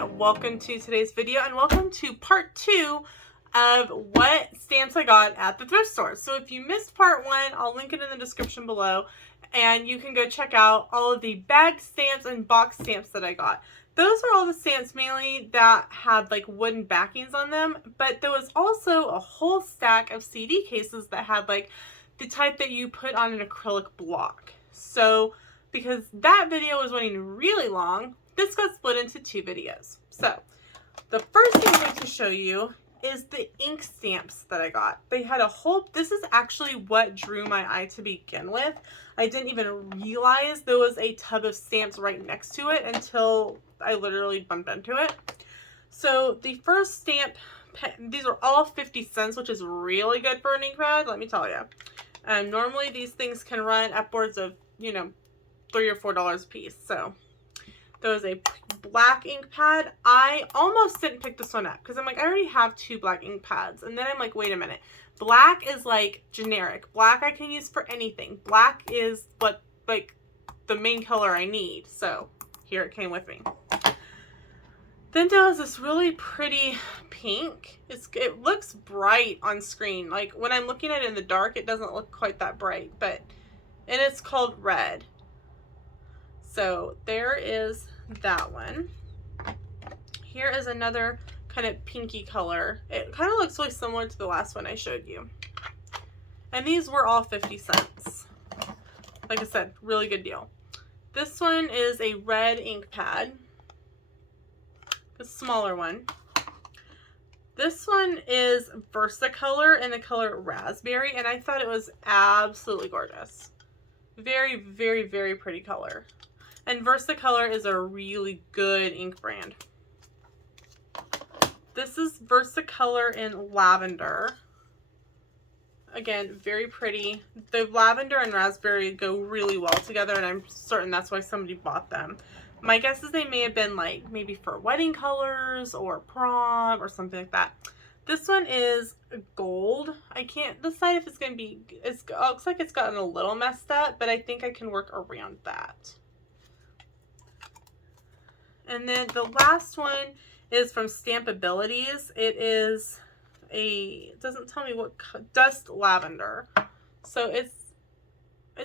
everyone, welcome to today's video and welcome to part 2 of what stamps I got at the thrift store. So if you missed part 1, I'll link it in the description below and you can go check out all of the bag stamps and box stamps that I got. Those are all the stamps mainly that had like wooden backings on them, but there was also a whole stack of CD cases that had like the type that you put on an acrylic block. So because that video was running really long, this got split into 2 videos. So the first thing I'm going to show you is the ink stamps that I got. They had a whole, this is actually what drew my eye to begin with. I didn't even realize there was a tub of stamps right next to it until I literally bumped into it. So the first stamp, these are all 50 cents, which is really good for an ink pad, let me tell you. Normally these things can run upwards of, you know, $3 or $4 a piece. So there was a black ink pad. I almost didn't pick this one up because I'm like, I already have 2 black ink pads. And then I'm like, wait a minute. Black is like generic. Black I can use for anything. Black is what like the main color I need. So here it came with me. Then there was this really pretty pink. It looks bright on screen. Like when I'm looking at it in the dark, it doesn't look quite that bright. And it's called Red. So there is that one. Here is another kind of pinky color. It kind of looks really similar to the last one I showed you. And these were all 50 cents. Like I said, really good deal. This one is a red ink pad. The smaller one. This one is Versacolor in the color Raspberry, and I thought it was absolutely gorgeous. Very, very, very pretty color. And Versacolor is a really good ink brand. This is Versacolor in Lavender. Again, very pretty. The lavender and raspberry go really well together, and I'm certain that's why somebody bought them. My guess is they may have been like maybe for wedding colors or prom or something like that. This one is gold. I can't decide if it's going to be, it looks like it's gotten a little messed up, but I think I can work around that. And then the last one is from Stampabilities. It is it doesn't tell me what, Dust Lavender. So it's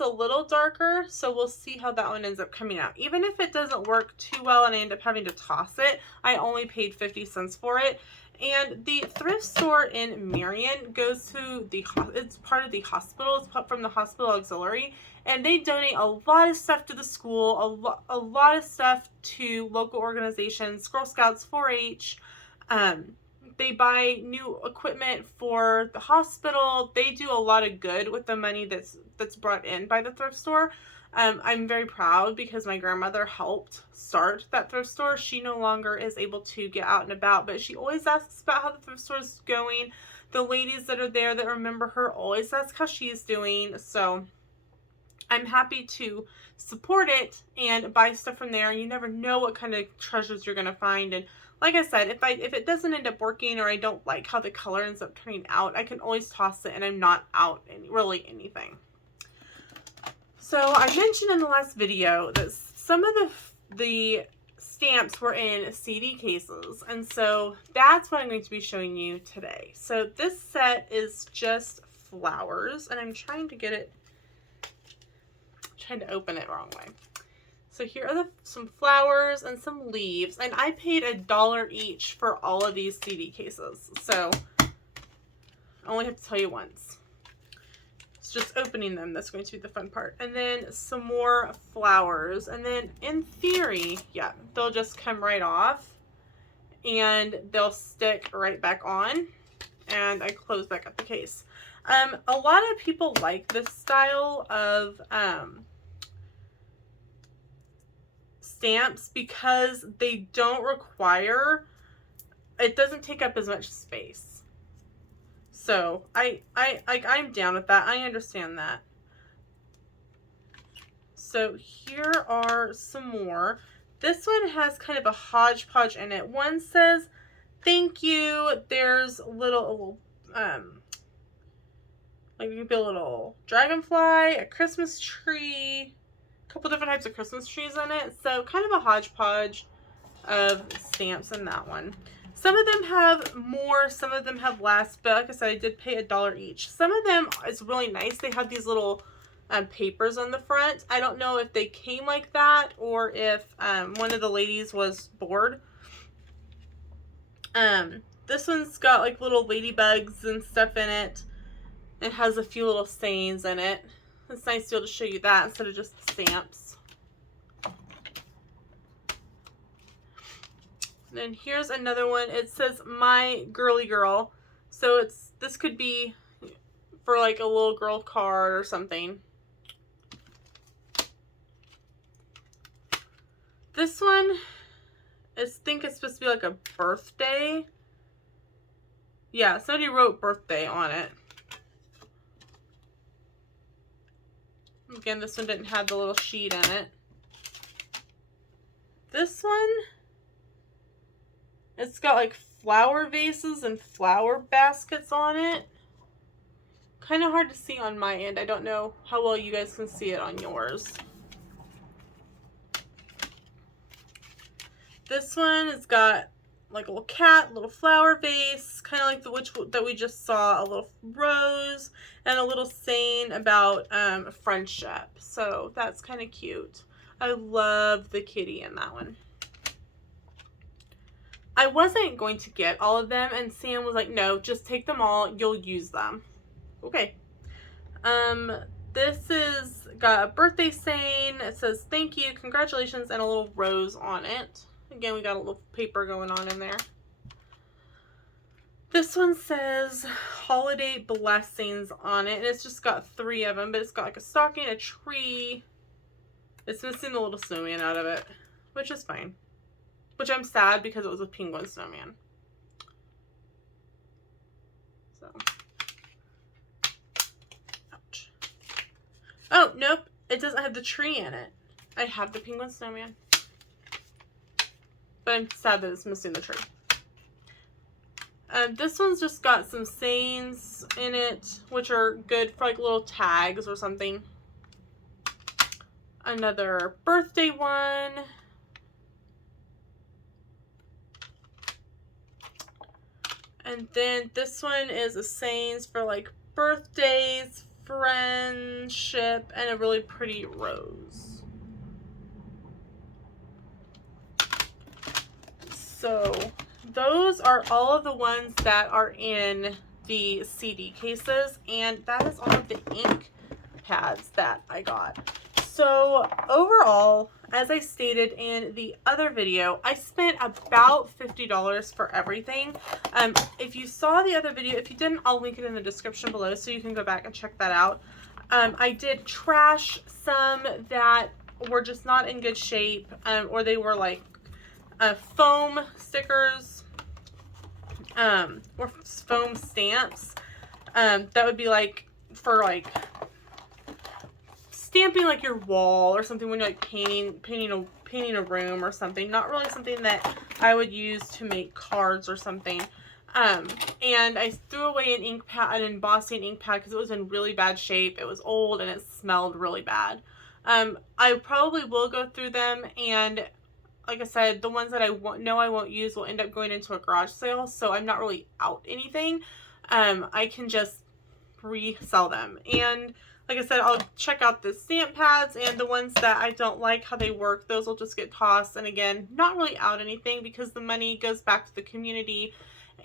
a little darker, so we'll see how that one ends up coming out. Even if it doesn't work too well and I end up having to toss it, I only paid 50 cents for it. And the thrift store in Marion goes to it's part of the hospital. It's from the hospital auxiliary, and they donate a lot of stuff to the school, a lot of stuff to local organizations, Girl Scouts, 4-H. They buy new equipment for the hospital. They do a lot of good with the money that's brought in by the thrift store. I'm very proud because my grandmother helped start that thrift store. She no longer is able to get out and about, but she always asks about how the thrift store is going. The ladies that are there that remember her always ask how she is doing. So I'm happy to support it and buy stuff from there. You never know what kind of treasures you're going to find. And like I said, if it doesn't end up working or I don't like how the color ends up turning out, I can always toss it and I'm not out really anything. So I mentioned in the last video that some of the stamps were in CD cases, and so that's what I'm going to be showing you today. So this set is just flowers, and I'm trying to get it, trying to open it wrong way. So here are some flowers and some leaves, and I paid $1 each for all of these CD cases. So I only have to tell you once. It's just opening them that's going to be the fun part. And then some more flowers, and then in theory, yeah, they'll just come right off and they'll stick right back on, and I close back up the case. A lot of people like this style of stamps because they don't require, it doesn't take up as much space. So I'm down with that. I understand that. So here are some more. This one has kind of a hodgepodge in it. One says thank you. There's little like maybe a little dragonfly, a Christmas tree, a couple different types of Christmas trees in it. So kind of a hodgepodge. of stamps in that one. Some of them have more, some of them have less, but like I said, I did pay $1 each. Some of them is really nice. They have these little papers on the front. I don't know if they came like that or if one of the ladies was bored. This one's got like little ladybugs and stuff in it. It has a few little sayings in it. It's nice to be able to show you that instead of just the stamps. Then here's another one. It says "My Girly Girl," so this could be for like a little girl card or something. This one, I think it's supposed to be like a birthday. Yeah, somebody wrote birthday on it. Again, this one didn't have the little sheet in it. This one, it's got like flower vases and flower baskets on it. Kind of hard to see on my end. I don't know how well you guys can see it on yours. This one has got like a little cat, a little flower vase, kind of like the witch that we just saw, a little rose, and a little saying about friendship. So that's kind of cute. I love the kitty in that one. I wasn't going to get all of them, and Sam was like, no, just take them all. You'll use them. Okay. This is got a birthday saying. It says, thank you, congratulations, and a little rose on it. Again, we got a little paper going on in there. This one says holiday blessings on it, and it's just got 3 of them, but it's got like a stocking, a tree. It's missing the little snowman out of it, which is fine. Which I'm sad because it was a penguin snowman. So. Ouch. Oh, nope. It doesn't have the tree in it. I have the penguin snowman. But I'm sad that it's missing the tree. This one's just got some sayings in it, which are good for like little tags or something. Another birthday one. And then this one is a sayings for like birthdays, friendship, and a really pretty rose. So those are all of the ones that are in the CD cases, and that is all of the ink pads that I got. So overall, as I stated in the other video, I spent about $50 for everything. If you saw the other video, if you didn't, I'll link it in the description below so you can go back and check that out. I did trash some that were just not in good shape, or they were like foam stickers, or foam stamps. That would be like for like stamping like your wall or something when you're like painting a room or something. Not really something that I would use to make cards or something. And I threw away an embossing ink pad because it was in really bad shape. It was old and it smelled really bad. I probably will go through them, and like I said, the ones that I know I won't use will end up going into a garage sale, so I'm not really out anything. I can just resell them. And like I said, I'll check out the stamp pads, and the ones that I don't like how they work, those will just get tossed. And again, not really out anything because the money goes back to the community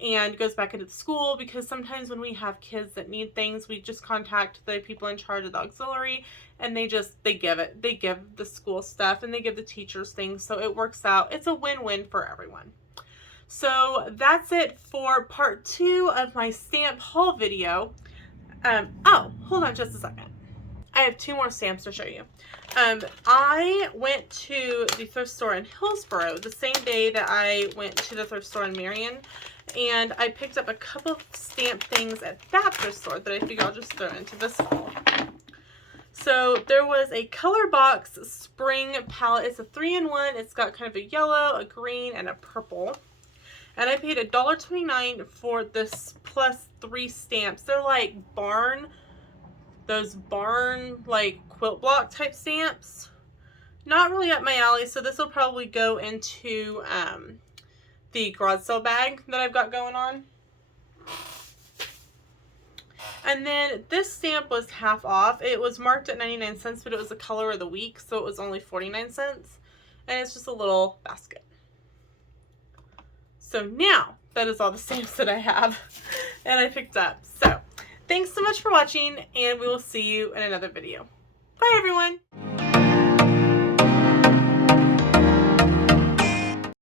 and goes back into the school, because sometimes when we have kids that need things, we just contact the people in charge of the auxiliary, and they give the school stuff, and they give the teachers things, so it works out. It's a win-win for everyone. So that's it for part 2 of my stamp haul video. Oh, hold on just a second. I have 2 more stamps to show you. I went to the thrift store in Hillsboro the same day that I went to the thrift store in Marion, and I picked up a couple stamp things at that thrift store that I figured I'll just throw into this haul. So there was a Color Box spring palette. It's a 3-in-1. It's got kind of a yellow, a green, and a purple. And I paid $1.29 for this plus 3 stamps. They're like those barn like quilt block type stamps. Not really up my alley, so this will probably go into the garage sale bag that I've got going on. And then this stamp was half off. It was marked at 99 cents, but it was the color of the week, so it was only 49 cents. And it's just a little basket. So now, that is all the stamps that I have and I picked up. So, thanks so much for watching, and we will see you in another video. Bye, everyone!